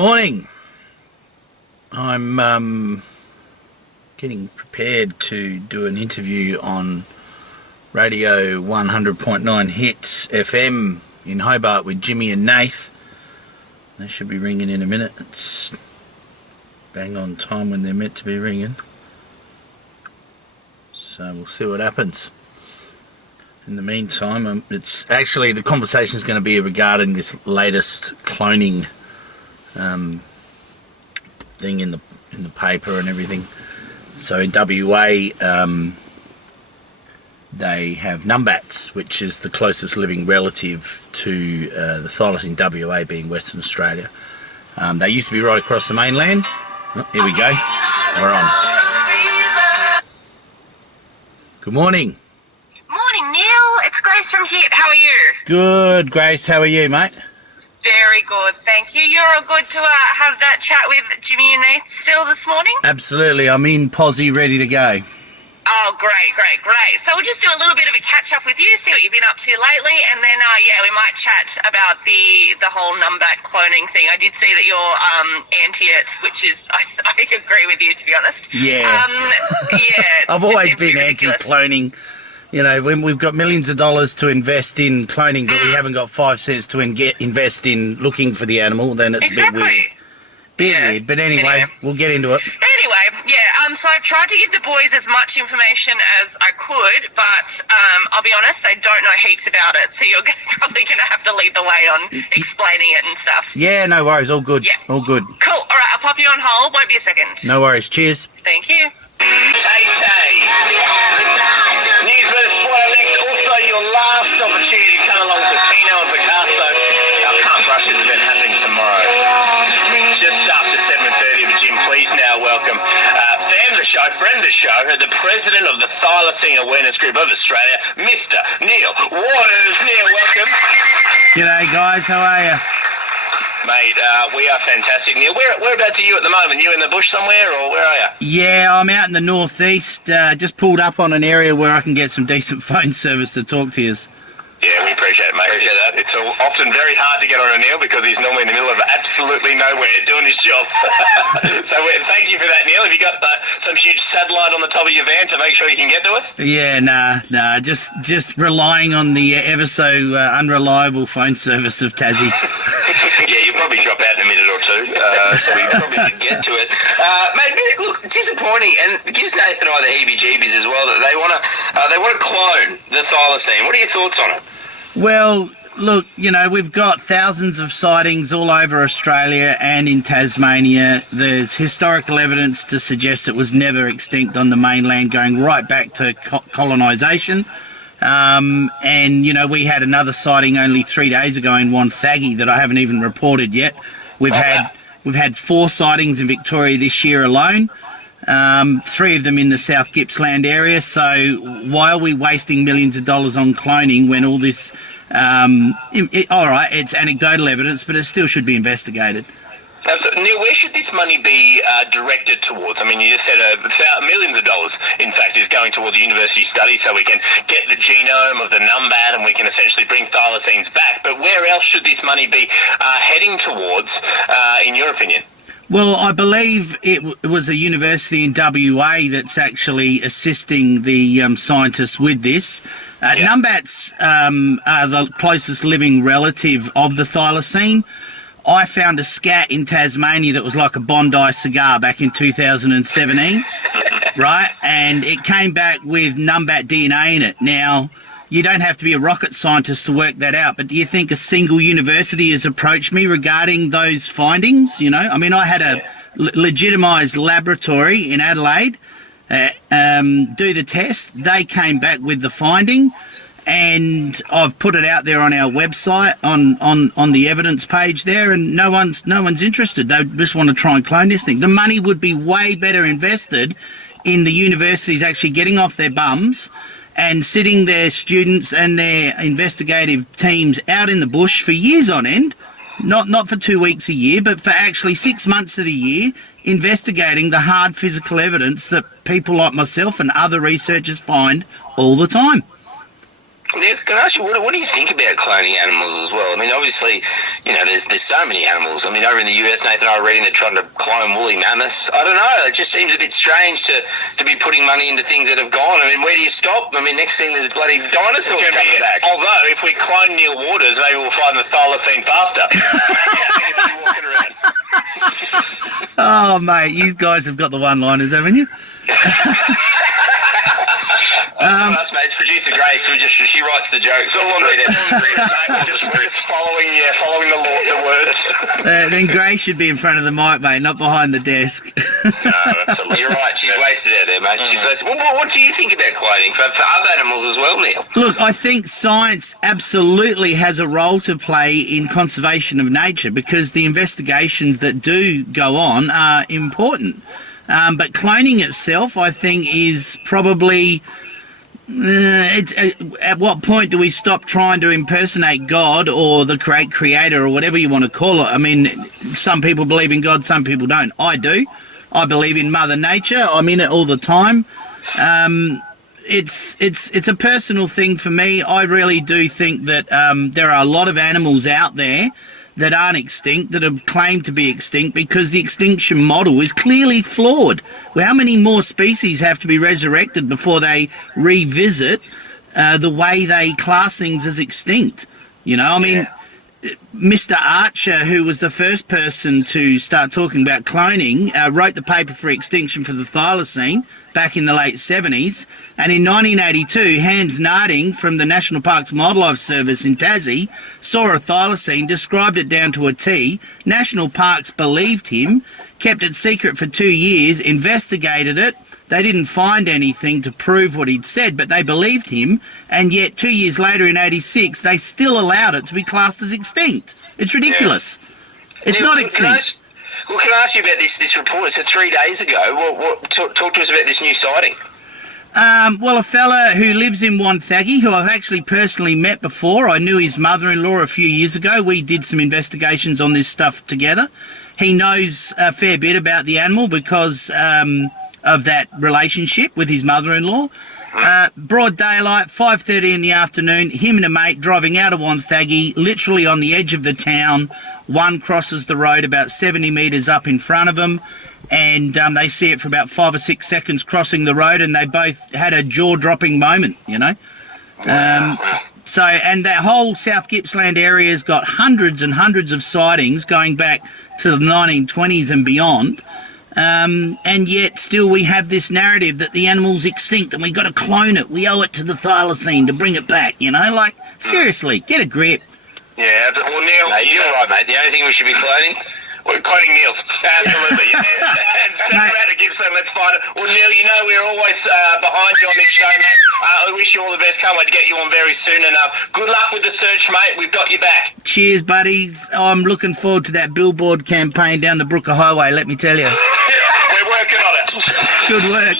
Morning. I'm getting prepared to do an interview on Radio 100.9 Hits FM in Hobart with Jimmy and Nath. They should be ringing in a minute. It's bang on time when they're meant to be ringing. So we'll see what happens. In the meantime, it's actually the conversation is going to be regarding this latest cloning thing in the paper and everything. So in WA, they have numbats, which is the closest living relative to the Thylacine WA, being Western Australia. They used to be right across the mainland. Oh, here we go. We're on. Good morning. Morning, Neil. It's Grace from HIT. How are you? Good, Grace. How are you, mate? Very good, thank you. You're all good to have that chat with Jimmy and Nath still this morning? Absolutely. I'm in posse, ready to go. Oh, great. So we'll just do a little bit of a catch-up with you, see what you've been up to lately, and then, we might chat about the whole numbat cloning thing. I did see that you're anti it, which is, I agree with you, to be honest. Yeah. I've always been anti-cloning. You know, when we've got millions of dollars to invest in cloning, but we haven't got 5 cents to invest in looking for the animal, then it's a bit weird. But anyway, we'll get into it. So I tried to give the boys as much information as I could, but I'll be honest, they don't know heaps about it, so you're probably going to have to lead the way on explaining it and stuff. Yeah, no worries. All good. Yeah. All good. Cool. All right, I'll pop you on hold. Won't be a second. No worries. Cheers. Thank you. Tay. Newsman Sport Alex, also your last opportunity to come along to Pino and Picasso. Our Can't Rush this event happening tomorrow. Just after 7:30, but Jim, please now welcome fan of the show, friend of the show, the president of the Thylacine Awareness Group of Australia, Mr. Neil Waters. Neil, welcome. G'day, guys. How are you? Mate, we are fantastic. Neil, whereabouts are you at the moment? You in the bush somewhere, or where are you? Yeah, I'm out in the northeast. Just pulled up on an area where I can get some decent phone service to talk to you. Yeah, we appreciate it, mate. Appreciate that. It's often very hard to get on a Neil because he's normally in the middle of absolutely nowhere doing his job. So thank you for that, Neil. Have you got some huge satellite on the top of your van to make sure you can get to us? Yeah, nah. Just relying on the ever so unreliable phone service of Tassie. Yeah, you'll probably drop out in a minute or two, so we probably can get to it. Mate, look, disappointing, and it gives Nathan and I the heebie-jeebies as well that they want to clone the Thylacine. What are your thoughts on it? Well, look, you know, we've got thousands of sightings all over Australia and in Tasmania. There's historical evidence to suggest it was never extinct on the mainland, going right back to colonisation. And, you know, we had another sighting only 3 days ago in Wonthaggi that I haven't even reported yet. We've had 4 sightings in Victoria this year alone. 3 of them in the South Gippsland area. So why are we wasting millions of dollars on cloning when all this, all right, it's anecdotal evidence, but it still should be investigated. So, Neil, where should this money be directed towards? I mean, you just said millions of dollars, in fact, is going towards university studies so we can get the genome of the numbat and we can essentially bring thylacines back. But where else should this money be heading towards, in your opinion? Well, I believe it was a university in WA that's actually assisting the scientists with this. Numbats are the closest living relative of the thylacine. I found a scat in Tasmania that was like a Bondi cigar back in 2017, right? And it came back with numbat DNA in it. Now, you don't have to be a rocket scientist to work that out, but do you think a single university has approached me regarding those findings? You know, I mean, I had a legitimised laboratory in Adelaide do the test. They came back with the finding, and I've put it out there on our website on the evidence page there, and no one's interested. They just want to try and clone this thing. The money would be way better invested in the universities actually getting off their bums and sitting their students and their investigative teams out in the bush for years on end, not for 2 weeks a year, but for actually 6 months of the year, investigating the hard physical evidence that people like myself and other researchers find all the time. Now, can I ask you, what do you think about cloning animals as well? I mean, obviously, there's so many animals. I mean, over in the US, Nathan and I are reading they're trying to clone woolly mammoths. I don't know. It just seems a bit strange to be putting money into things that have gone. I mean, where do you stop? I mean, next thing there's bloody dinosaurs coming back. Although, if we clone Neil Waters, maybe we'll find the Thylacine faster. Walking around. Oh, mate, you guys have got the one-liners, haven't you? That's us, mate. It's producer Grace. She writes the jokes. All on We're just following the words. Then Grace should be in front of the mic, mate, not behind the desk. No, absolutely. You're right. She's wasted out there, mate. She's wasted. What do you think about cloning for other animals as well, Neil? Look, I think science absolutely has a role to play in conservation of nature because the investigations that do go on are important. But cloning itself, I think, is probably... at what point do we stop trying to impersonate God or the great creator or whatever you want to call it? I mean, some people believe in God, some people don't. I do. I believe in Mother Nature. I'm in it all the time. It's a personal thing for me. I really do think that there are a lot of animals out there that aren't extinct, that have claimed to be extinct because the extinction model is clearly flawed. Well, how many more species have to be resurrected before they revisit the way they class things as extinct? I mean, Mr. Archer, who was the first person to start talking about cloning, wrote the paper for extinction for the Thylacine back in the late 70s. And in 1982, Hans Narding from the National Parks and Wildlife Service in Tassie saw a thylacine, described it down to a T. National Parks believed him, kept it secret for 2 years, investigated it. They didn't find anything to prove what he'd said, but they believed him. And yet 2 years later in 86, they still allowed it to be classed as extinct. It's ridiculous. Yeah. It's not extinct. Can I ask you about this report? So 3 days ago, talk to us about this new sighting. Well, a fella who lives in Wonthaggi, who I've actually personally met before. I knew his mother-in-law a few years ago. We did some investigations on this stuff together. He knows a fair bit about the animal because of that relationship with his mother-in-law. Broad daylight, 5:30 in the afternoon, him and a mate driving out of Wonthaggi, literally on the edge of the town. One crosses the road about 70 metres up in front of them, and they see it for about 5 or 6 seconds crossing the road, and they both had a jaw-dropping moment, So, and that whole South Gippsland area's got hundreds and hundreds of sightings going back to the 1920s and beyond. And yet still we have this narrative that the animal's extinct and we've got to clone it. We owe it to the Thylacine to bring it back, seriously, get a grip. Yeah, well, Neil, you're right, mate. The only thing we should be cloning, we're cloning Neil's. Absolutely. And send him out to Gippsland, let's find it. Well, Neil, we're always behind you on this show, mate. I wish you all the best. Can't wait to get you on very soon. And good luck with the search, mate. We've got you back. Cheers, buddies. I'm looking forward to that billboard campaign down the Brooker Highway, let me tell you. We're working on it. Good work.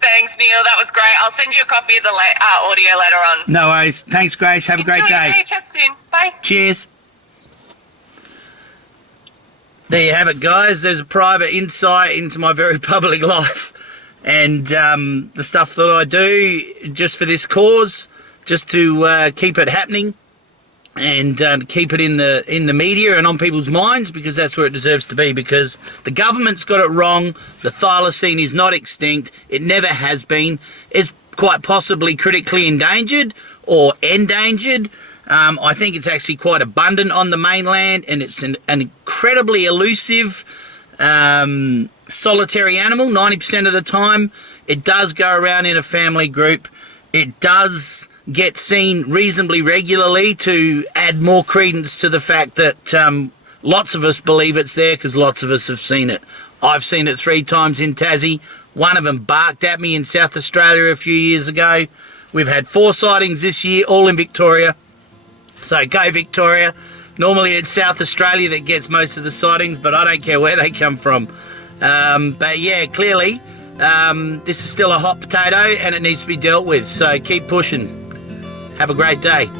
Thanks, Neil. That was great. I'll send you a copy of the audio later on. No worries. Thanks, Grace. Have a great day. Enjoy. Chat soon. Bye. Cheers. There you have it, guys. There's a private insight into my very public life and the stuff that I do just for this cause, just to keep it happening and keep it in the media and on people's minds, because that's where it deserves to be, because the government's got it wrong. The Thylacine is not extinct. It never has been. It's quite possibly critically endangered or endangered. I think it's actually quite abundant on the mainland, and it's an incredibly elusive, solitary animal 90% of the time. It does go around in a family group. It does get seen reasonably regularly to add more credence to the fact that lots of us believe it's there because lots of us have seen it. I've seen it 3 times in Tassie. One of them barked at me in South Australia a few years ago. We've had 4 sightings this year, all in Victoria. So go Victoria. Normally it's South Australia that gets most of the sightings, but I don't care where they come from. But yeah, clearly this is still a hot potato and it needs to be dealt with. So keep pushing. Have a great day.